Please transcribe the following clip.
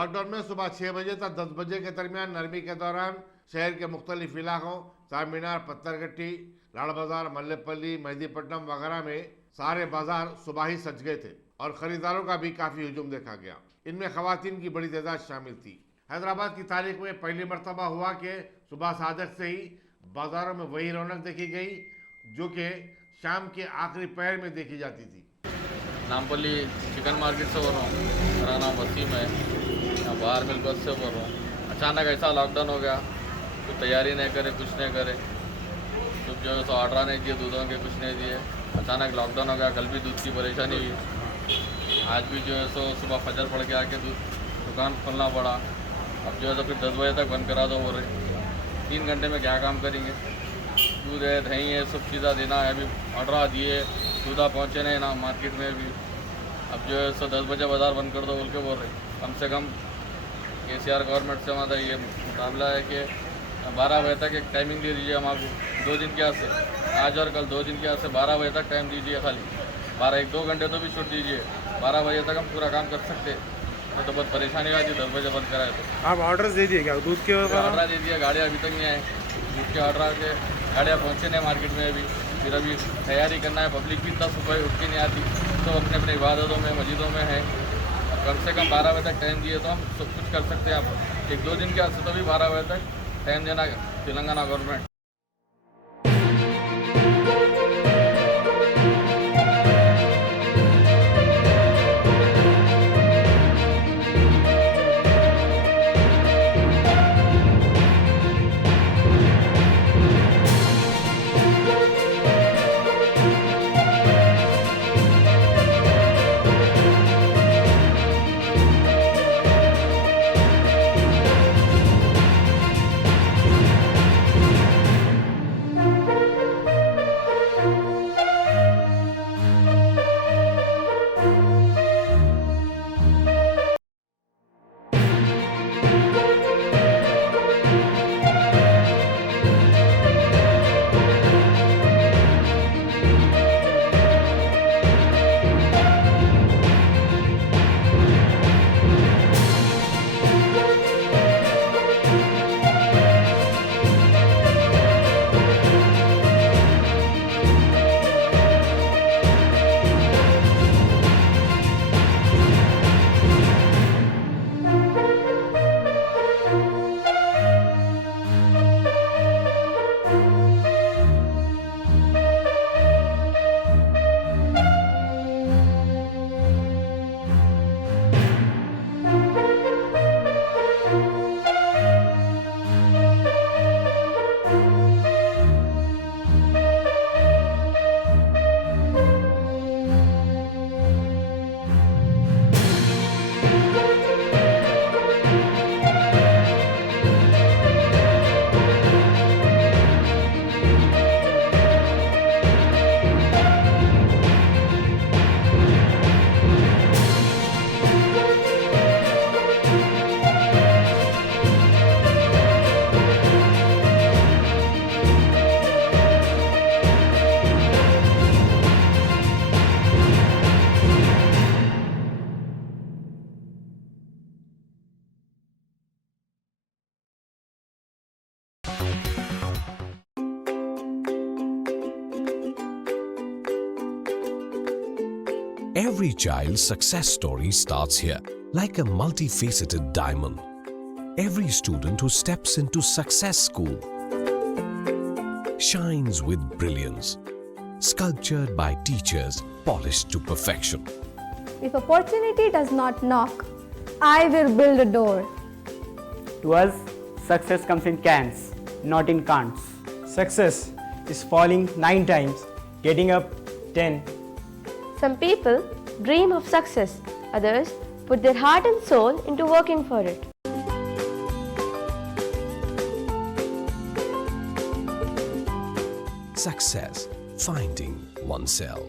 Lockdown में सुबह 6 बजे तक 10 बजे के दरमियान नरमी के दौरान शहर के मुख्तलिफ इलाकों चार मीनार, पत्थरगट्टी, लाड़ बाजार, मल्लेपल्ली, मेहदीपट्टनम वगैरह में सारे बाजार सुबह ही सज गए थे और खरीदारों का भी काफी हुजूम देखा गया। इनमें खवातीन की बड़ी तादाद शामिल थी। हैदराबाद की तारीख में पहली मरतबा हुआ कि सुबह सादक से ही बाजारों में वही रौनक देखी गई जो कि शाम के आखिरी पहर में देखी जाती थी। नामपल्ली चिकन मार्केट से बोल रहा हूँ, मेरा नाम वसीम है, यहाँ बाहर मिल बस से बोल रहा हूँ। अचानक ऐसा लॉकडाउन हो गया, कोई तैयारी नहीं करे, कुछ नहीं करे, तो जो है सो ऑर्डर नहीं दिए, दूधों के कुछ नहीं दिए, अचानक लॉकडाउन हो गया। कल भी दूध की परेशानी हुई, आज भी जो है सो सुबह फजर पड़ के आके दुकान खोलना पड़ा। अब जो है सो फिर 10 बजे तक बंद करा दो बोल रहे। 3 घंटे में क्या काम करेंगे? दूध है, दही है, सब चीज़ें देना है। अभी ऑर्डर दिए, दूधा पहुँचे नहीं ना मार्केट में भी। अब जो है सो 10 बजे बाज़ार बंद कर दो बोल के बोल रहे। कम से कम KCR गवर्नमेंट से हमारा ये मुकाबला है कि 12 बजे तक एक टाइमिंग दे दीजिए हम आपको, 2 दिन के वास्ते, आज और कल 2 दिन के वास्ते 12 बजे तक टाइम दीजिए। खाली 1-2 घंटे तो भी छूट दीजिए, 12 बजे तक हम पूरा काम कर सकते। तो बहुत परेशानी आती, 10 बजे बंद कराए तो। आप ऑर्डर दे दिए क्या दूध के? ऑर्डर दे दिया, गाड़ियाँ अभी तक नहीं आए, दूध के ऑर्डर के गाड़ियाँ पहुँचे नहीं मार्केट में अभी। फिर अभी तैयारी करना है, पब्लिक भी इतना सुबह उठ के नहीं आती, सब अपने अपने इबादतों में, मस्जिदों में है। कम से कम 12 बजे तक टाइम दिए तो हम सब कुछ कर सकते हैं। आप 1-2 दिन के वास्ते तो भी 12 बजे तक टाइम देना Telangana government. Every child's success story starts here, like a multifaceted diamond. Every student who steps into Success School shines with brilliance, sculptured by teachers polished to perfection. If opportunity does not knock, I will build a door. To us, success comes in cans, not in can'ts. Success is falling 9 times, getting up 10. Some people dream of success, others put their heart and soul into working for it. Success, finding oneself.